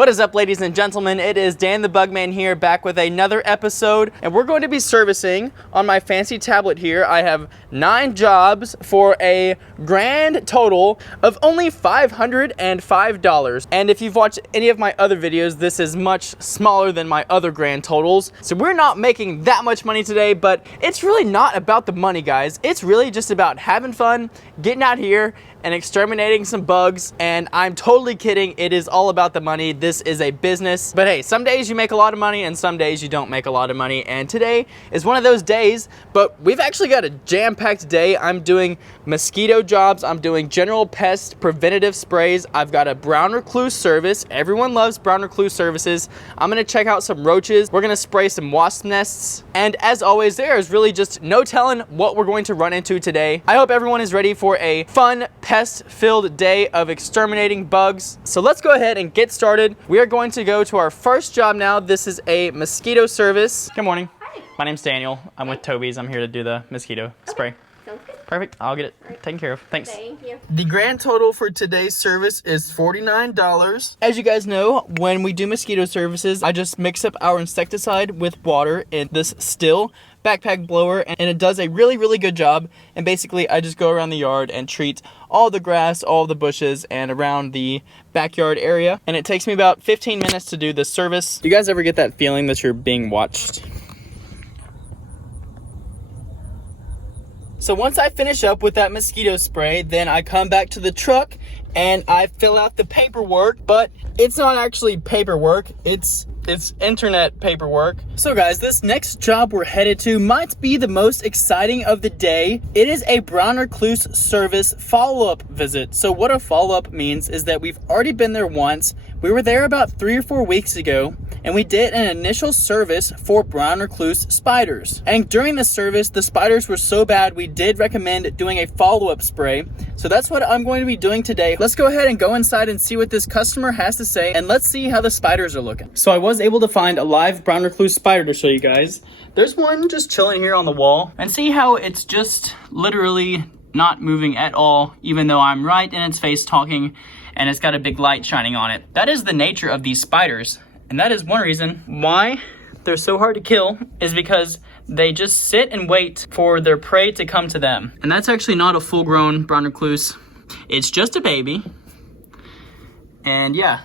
What is up, ladies and gentlemen? It is Dan the Bugman here, back with another episode, and we're going to be servicing on my fancy tablet here. I have 9 jobs for a grand total of only $505. And if you've watched any of my other videos, this is much smaller than my other grand totals. So we're not making that much money today, but it's really not about the money, guys. It's really just about having fun, getting out here, and exterminating some bugs. And I'm totally kidding. It is all about the money. This is a business. But hey, some days you make a lot of money and some days you don't make a lot of money. And today is one of those days, but we've actually got a jam-packed day. I'm doing mosquito jobs. I'm doing general pest preventative sprays. I've got a brown recluse service. Everyone loves brown recluse services. I'm gonna check out some roaches. We're gonna spray some wasp nests. And as always, there is really just no telling what we're going to run into today. I hope everyone is ready for a fun pest-filled day of exterminating bugs. So let's go ahead and get started. We are going to go to our first job now. This is a mosquito service. Good morning. Hi. My name's Daniel. I'm with Toby's. I'm here to do the mosquito spray. Sounds good. Perfect. I'll get it taken care of. Thanks. Thank you. The grand total for today's service is $49. As you guys know, when we do mosquito services, I just mix up our insecticide with water in this still backpack blower, and it does a really good job. And basically I just go around the yard and treat all the grass, all the bushes, and around the backyard area, and it takes me about 15 minutes to do this service. Do you guys ever get that feeling that you're being watched? So once I finish up with that mosquito spray, then I come back to the truck and I fill out the paperwork, but it's not actually paperwork, it's internet paperwork. So guys, this next job we're headed to might be the most exciting of the day. It is a brown recluse service follow-up visit. So what a follow-up means is that we've already been there once. We were there about 3 or 4 weeks ago, and we did an initial service for brown recluse spiders. And during the service, the spiders were so bad, we did recommend doing a follow-up spray. So that's what I'm going to be doing today. Let's go ahead and go inside and see what this customer has to say, and let's see how the spiders are looking. So I was able to find a live brown recluse spider to show you guys. There's one just chilling here on the wall, and see how it's just literally not moving at all, even though I'm right in its face talking, and it's got a big light shining on it. That is the nature of these spiders, and that is one reason why they're so hard to kill, is because they just sit and wait for their prey to come to them. And that's actually not a full-grown brown recluse. It's just a baby. And yeah,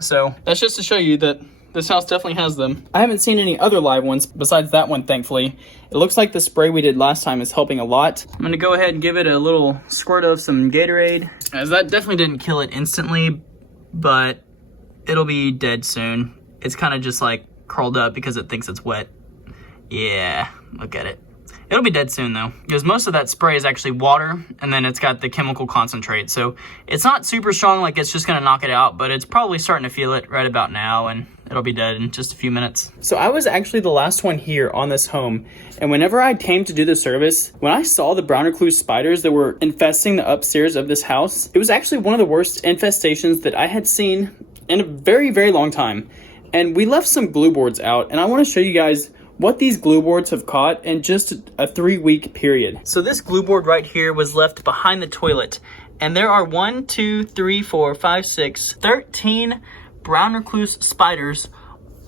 so that's just to show you that this house definitely has them. I haven't seen any other live ones besides that one, thankfully. It looks like the spray we did last time is helping a lot. I'm gonna go ahead and give it a little squirt of some Gatorade, as that definitely didn't kill it instantly, but it'll be dead soon. It's kind of just like curled up because it thinks it's wet. Yeah, look at it. It'll be dead soon though, because most of that spray is actually water, and then it's got the chemical concentrate. So it's not super strong, like it's just gonna knock it out, but it's probably starting to feel it right about now, and it'll be dead in just a few minutes. So I was actually the last one here on this home, and whenever I came to do the service, when I saw the brown recluse spiders that were infesting the upstairs of this house, it was actually one of the worst infestations that I had seen in a very long time. And we left some glue boards out, and I want to show you guys what these glue boards have caught in just a 3-week period. So this glue board right here was left behind the toilet, and there are 1, 2, 3, 4, 5, 6, 13 brown recluse spiders.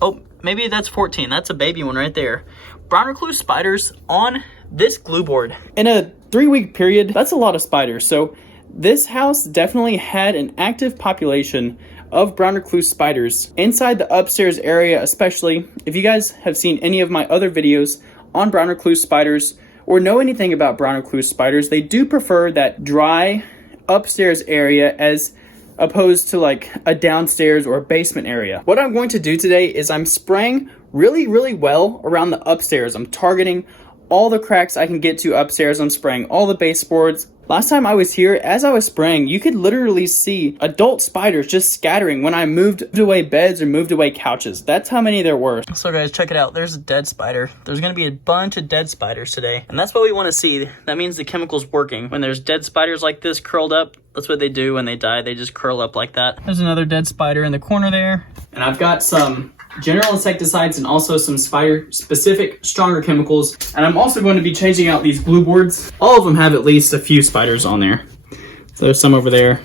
Oh, maybe that's 14. That's a baby one right there. Brown recluse spiders on this glue board. In a 3-week period, that's a lot of spiders. So this house definitely had an active population of brown recluse spiders inside the upstairs area, especially. If you guys have seen any of my other videos on brown recluse spiders or know anything about brown recluse spiders, they do prefer that dry upstairs area as opposed to like a downstairs or a basement area. What I'm going to do today is I'm spraying really well around the upstairs. I'm targeting all the cracks I can get to upstairs. I'm spraying all the baseboards. Last time I was here, as I was spraying, you could literally see adult spiders just scattering when I moved away beds or moved away couches. That's how many there were. So guys, check it out. There's a dead spider. There's gonna be a bunch of dead spiders today. And that's what we wanna see. That means the chemical's working. When there's dead spiders like this curled up, that's what they do when they die. They just curl up like that. There's another dead spider in the corner there. And I've got some general insecticides and also some spider-specific stronger chemicals. And I'm also going to be changing out these glue boards. All of them have at least a few spiders on there. So there's some over there.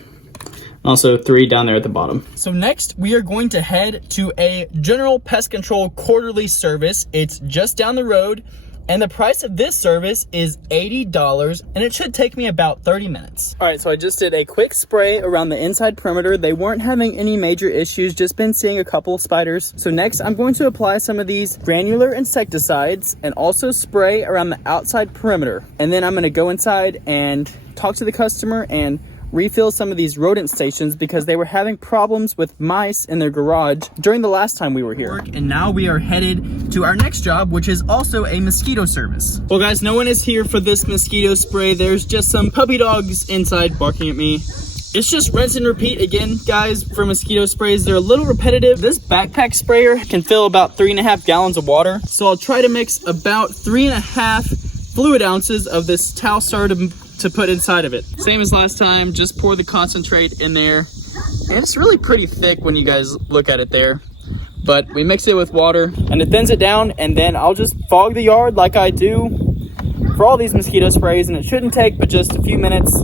Also 3 down there at the bottom. So next we are going to head to a general pest control quarterly service. It's just down the road. And the price of this service is $80, and it should take me about 30 minutes. All right, so I just did a quick spray around the inside perimeter. They weren't having any major issues, just been seeing a couple of spiders. So next, I'm going to apply some of these granular insecticides and also spray around the outside perimeter. And then I'm gonna go inside and talk to the customer and refill some of these rodent stations because they were having problems with mice in their garage during the last time we were here. And now we are headed to our next job, which is also a mosquito service. Well guys, no one is here for this mosquito spray. There's just some puppy dogs inside barking at me. It's just rinse and repeat again, guys, for mosquito sprays. They're a little repetitive. This backpack sprayer can fill about 3.5 gallons of water. So I'll try to mix about 3.5 fluid ounces of this towel star to put inside of it. Same as last time, just pour the concentrate in there. And it's really pretty thick when you guys look at it there. But we mix it with water and it thins it down, and then I'll just fog the yard like I do for all these mosquito sprays, and it shouldn't take but just a few minutes.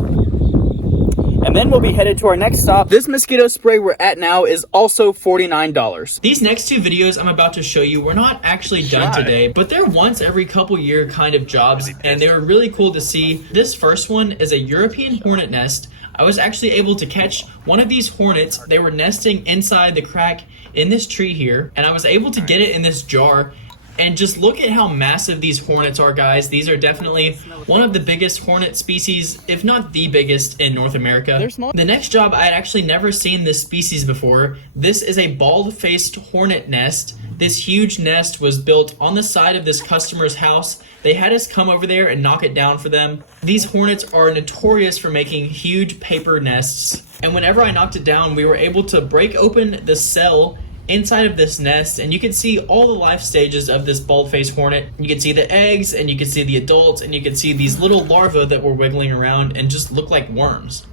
And then we'll be headed to our next stop. This mosquito spray we're at now is also $49. These next 2 videos I'm about to show you were not actually done today, but they're once every couple year kind of jobs, and they were really cool to see. This first one is a European hornet nest. I was actually able to catch one of these hornets. They were nesting inside the crack in this tree here, and I was able to get it in this jar. And just look at how massive these hornets are, guys. These are definitely one of the biggest hornet species, if not the biggest in North America. They're small. The next job, I had actually never seen this species before. This is a bald-faced hornet nest. This huge nest was built on the side of this customer's house. They had us come over there and knock it down for them. These hornets are notorious for making huge paper nests. And whenever I knocked it down, we were able to break open the cell inside of this nest, and you can see all the life stages of this bald-faced hornet. You can see the eggs, and you can see the adults, and you can see these little larvae that were wiggling around and just look like worms.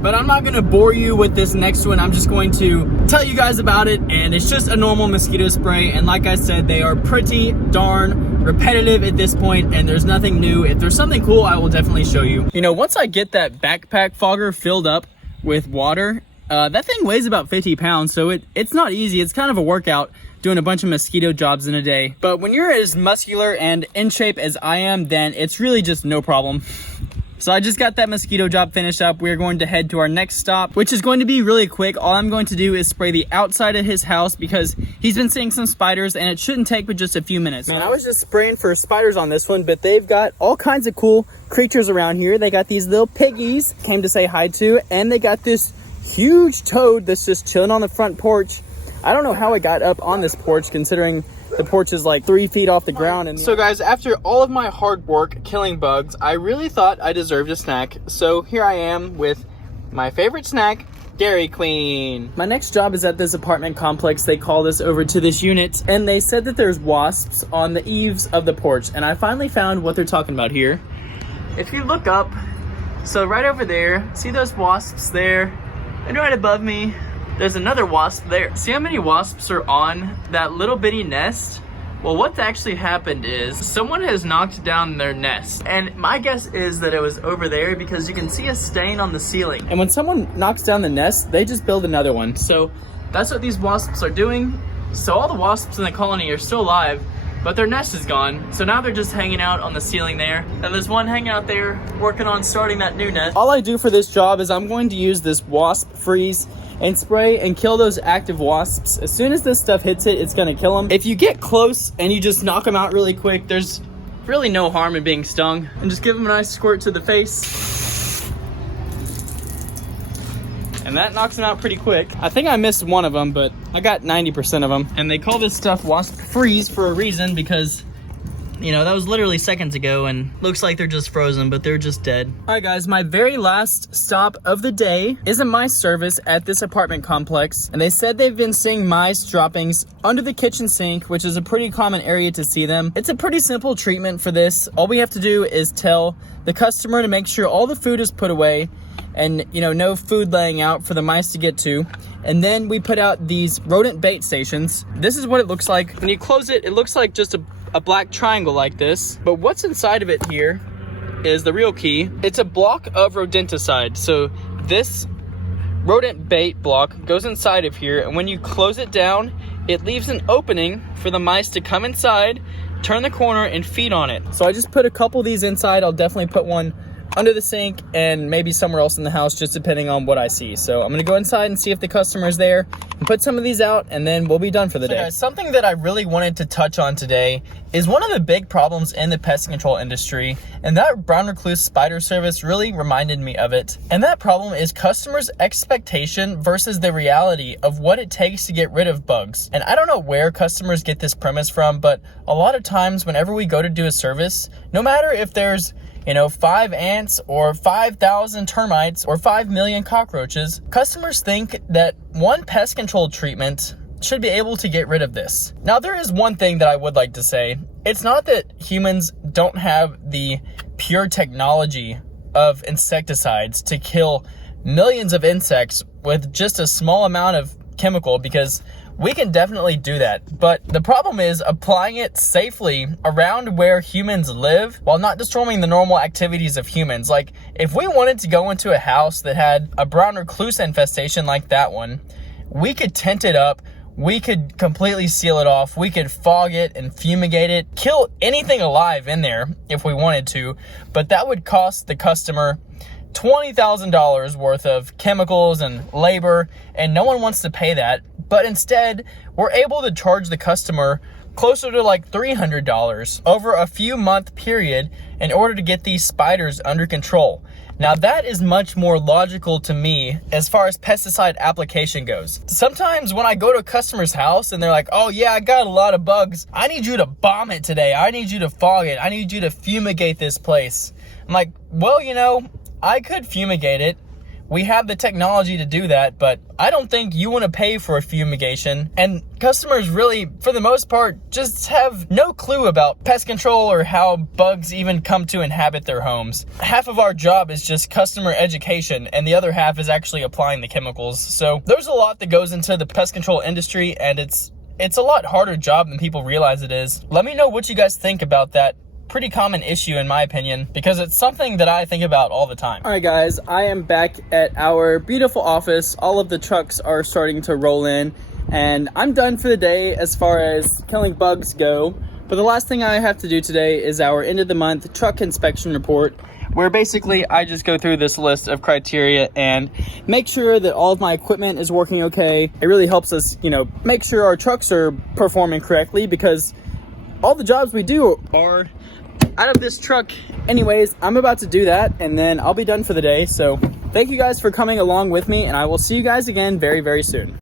But I'm not gonna bore you with this next one. I'm just going to tell you guys about it, and it's just a normal mosquito spray. And like I said, they are pretty darn repetitive at this point, and there's nothing new. If there's something cool, I will definitely show you. You know, once I get that backpack fogger filled up with water, that thing weighs about 50 pounds, so it's not easy. It's kind of a workout doing a bunch of mosquito jobs in a day. But when you're as muscular and in shape as I am, then it's really just no problem. So I just got that mosquito job finished up. We're going to head to our next stop, which is going to be really quick. All I'm going to do is spray the outside of his house because he's been seeing some spiders, and it shouldn't take but just a few minutes. Man, I was just spraying for spiders on this one, but they've got all kinds of cool creatures around here. They got these little piggies, came to say hi to, and they got this huge toad that's just chilling on the front porch. I don't know how it got up on this porch, considering the porch is like 3 feet off the ground. And so guys, after all of my hard work killing bugs, I really thought I deserved a snack. So here I am with my favorite snack, Dairy Queen. My next job is at this apartment complex. They called us over to this unit, and they said that there's wasps on the eaves of the porch. And I finally found what they're talking about here. If you look up, so right over there, see those wasps there? And right above me, there's another wasp there. See how many wasps are on that little bitty nest? Well, what's actually happened is someone has knocked down their nest. And my guess is that it was over there because you can see a stain on the ceiling. And when someone knocks down the nest, they just build another one. So that's what these wasps are doing. So all the wasps in the colony are still alive, but their nest is gone. So now they're just hanging out on the ceiling there. And there's one hanging out there working on starting that new nest. All I do for this job is I'm going to use this wasp freeze and spray and kill those active wasps. As soon as this stuff hits it, it's gonna kill them. If you get close and you just knock them out really quick, there's really no harm in being stung. And just give them a nice squirt to the face. And that knocks them out pretty quick. I think I missed one of them, but I got 90% of them. And they call this stuff Wasp Freeze for a reason, because, you know, that was literally seconds ago and looks like they're just frozen, but they're just dead. All right, guys, my very last stop of the day is a mice service at this apartment complex. And they said they've been seeing mice droppings under the kitchen sink, which is a pretty common area to see them. It's a pretty simple treatment for this. All we have to do is tell the customer to make sure all the food is put away and, you know, no food laying out for the mice to get to. And then we put out these rodent bait stations. This is what it looks like. When you close it, it looks like just a black triangle like this. But what's inside of it here is the real key. It's a block of rodenticide. So this rodent bait block goes inside of here, and when you close it down, it leaves an opening for the mice to come inside, turn the corner, and feed on it. So I just put a couple of these inside. I'll definitely put one under the sink and maybe somewhere else in the house, just depending on what I see. So I'm gonna go inside and see if the customer's there and put some of these out, and then we'll be done for the day. Guys, something that I really wanted to touch on today is one of the big problems in the pest control industry, and that brown recluse spider service really reminded me of it. And that problem is customers' expectation versus the reality of what it takes to get rid of bugs. And I don't know where customers get this premise from, but a lot of times whenever we go to do a service, no matter if there's 5 ants or 5,000 termites or 5 million cockroaches, customers think that one pest control treatment should be able to get rid of this. Now, there is one thing that I would like to say. It's not that humans don't have the pure technology of insecticides to kill millions of insects with just a small amount of chemical, because we can definitely do that. But the problem is applying it safely around where humans live while not destroying the normal activities of humans. Like, if we wanted to go into a house that had a brown recluse infestation like that one, we could tent it up, we could completely seal it off, we could fog it and fumigate it, kill anything alive in there if we wanted to, but that would cost the customer $20,000 worth of chemicals and labor, and no one wants to pay that. But instead, we're able to charge the customer closer to like $300 over a few month period in order to get these spiders under control. Now, that is much more logical to me as far as pesticide application goes. Sometimes when I go to a customer's house and they're like, oh yeah, I got a lot of bugs, I need you to bomb it today, I need you to fog it, I need you to fumigate this place. I'm like, well, I could fumigate it. We have the technology to do that, but I don't think you want to pay for a fumigation. And customers really, for the most part, just have no clue about pest control or how bugs even come to inhabit their homes. Half of our job is just customer education, and the other half is actually applying the chemicals. So there's a lot that goes into the pest control industry, and it's a lot harder job than people realize it is. Let me know what you guys think about that pretty common issue, in my opinion, because it's something that I think about all the time. All right, guys, I am back at our beautiful office. All of the trucks are starting to roll in, and I'm done for the day as far as killing bugs go. But the last thing I have to do today is our end of the month truck inspection report, where basically I just go through this list of criteria and make sure that all of my equipment is working okay. It really helps us, make sure our trucks are performing correctly, because all the jobs we do are out of this truck. Anyways, I'm about to do that, and then I'll be done for the day. So thank you guys for coming along with me, and I will see you guys again very, very soon.